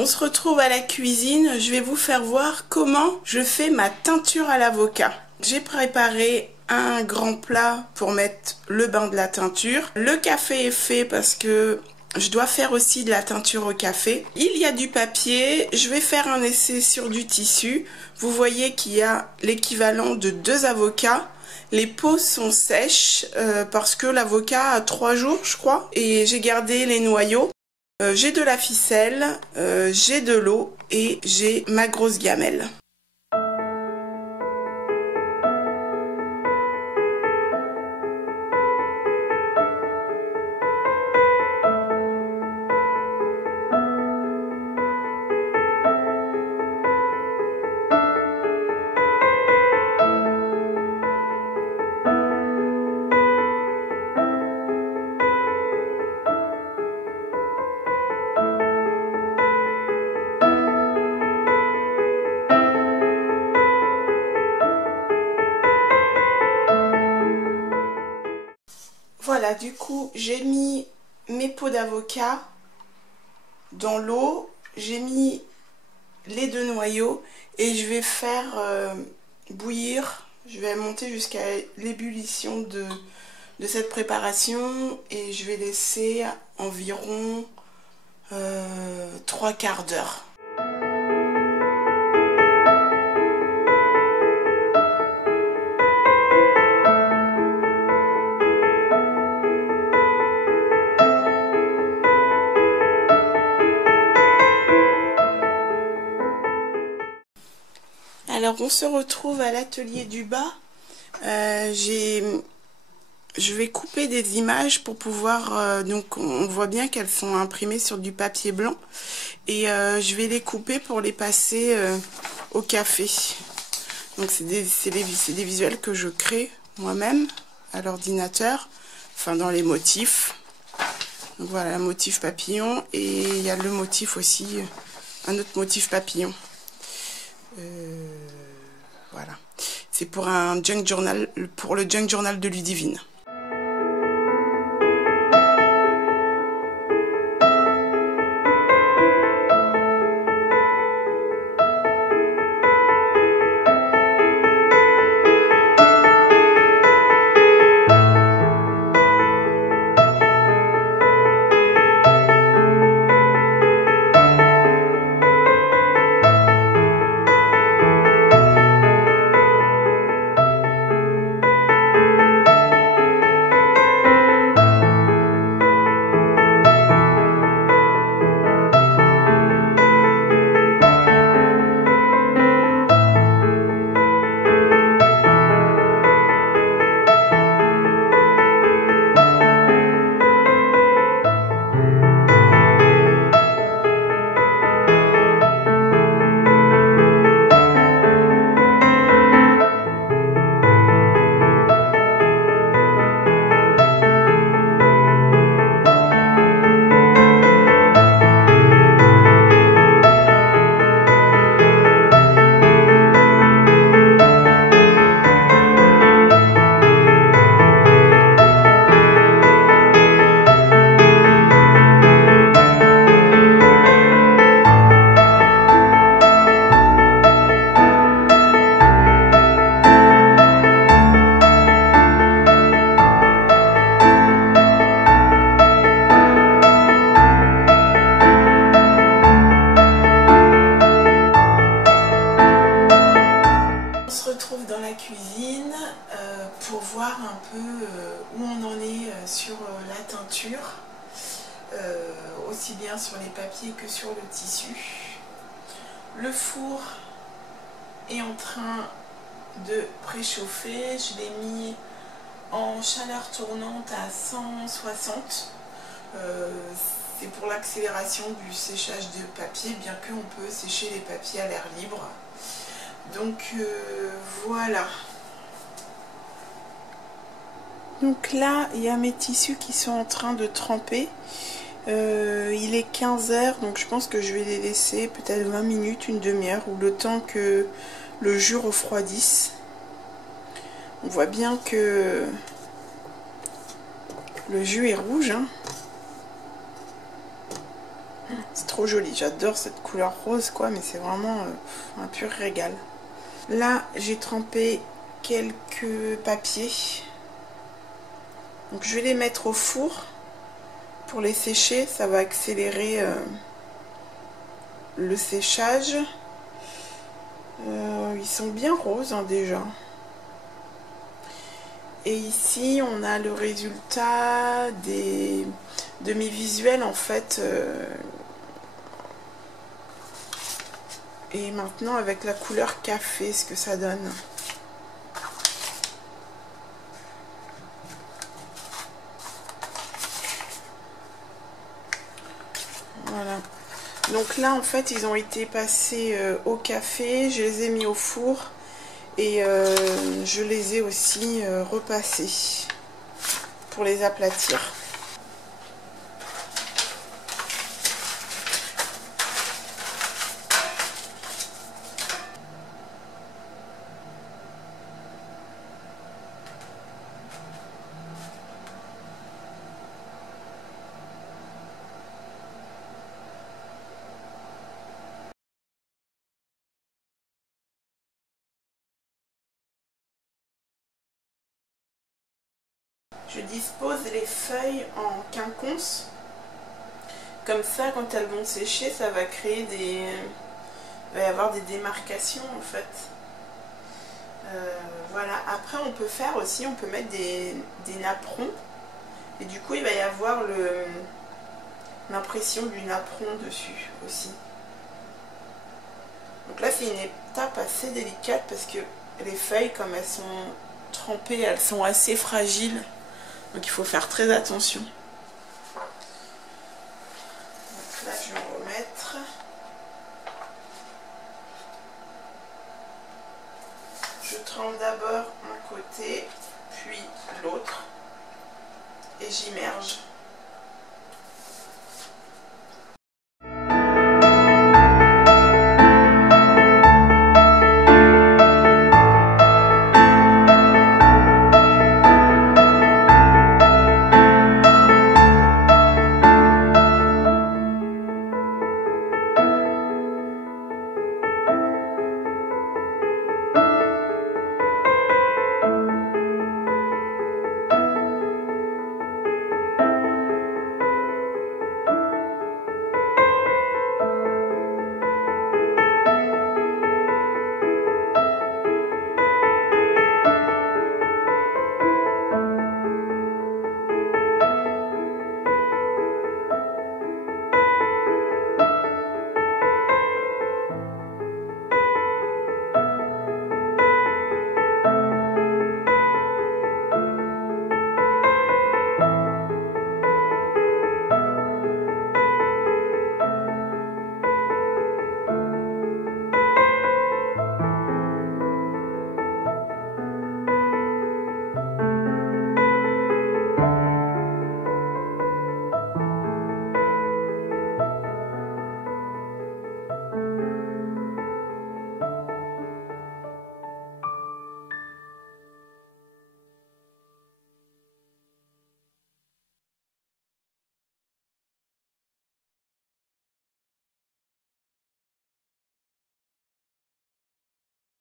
On se retrouve à la cuisine, je vais vous faire voir comment je fais ma teinture à l'avocat. J'ai préparé un grand plat pour mettre le bain de la teinture. Le café est fait parce que je dois faire aussi de la teinture au café. Il y a du papier, je vais faire un essai sur du tissu. Vous voyez qu'il y a l'équivalent de 2 avocats. Les peaux sont sèches parce que l'avocat a 3 jours je crois. Et j'ai gardé les noyaux. J'ai de la ficelle, j'ai de l'eau et j'ai ma grosse gamelle. Voilà, du coup, j'ai mis mes peaux d'avocat dans l'eau, j'ai mis les 2 noyaux et je vais faire bouillir, je vais monter jusqu'à l'ébullition de cette préparation et je vais laisser environ 3/4 d'heure. Alors on se retrouve à l'atelier du bas. Je vais couper des images pour pouvoir, donc on voit bien qu'elles sont imprimées sur du papier blanc et je vais les couper pour les passer au café. Donc c'est des visuels que je crée moi-même à l'ordinateur, enfin dans les motifs. Donc voilà, le motif papillon et il y a le motif aussi, un autre motif papillon. Voilà, c'est pour un junk journal, pour le junk journal de Ludivine. Pour voir un peu où on en est sur la teinture, aussi bien sur les papiers que sur le tissu. Le four est en train de préchauffer, je l'ai mis en chaleur tournante à 160. C'est pour l'accélération du séchage de papier, bien qu'on peut sécher les papiers à l'air libre. Donc voilà. Donc là, il y a mes tissus qui sont en train de tremper. Il est 15 h, donc je pense que je vais les laisser peut-être 20 minutes, une demi-heure, ou le temps que le jus refroidisse. On voit bien que le jus est rouge, hein. C'est trop joli, j'adore cette couleur rose quoi, mais c'est vraiment un pur régal. Là j'ai trempé quelques papiers, donc je vais les mettre au four pour les sécher, ça va accélérer le séchage. Ils sont bien roses hein, déjà. Et ici on a le résultat de mes visuels en fait. Et maintenant avec la couleur café, ce que ça donne. Voilà. Donc là en fait ils ont été passés au café, je les ai mis au four et je les ai aussi repassés pour les aplatir. Je dispose les feuilles en quinconce. Comme ça, quand elles vont sécher, ça va créer des... Il va y avoir des démarcations en fait. Voilà. Après, on peut faire aussi, on peut mettre des napperons. Et du coup, il va y avoir l'impression du napperon dessus aussi. Donc là, c'est une étape assez délicate parce que les feuilles, comme elles sont trempées, elles sont assez fragiles. Donc il faut faire très attention. Donc là je vais en remettre. Je trempe d'abord un côté, puis l'autre. Et j'immerge.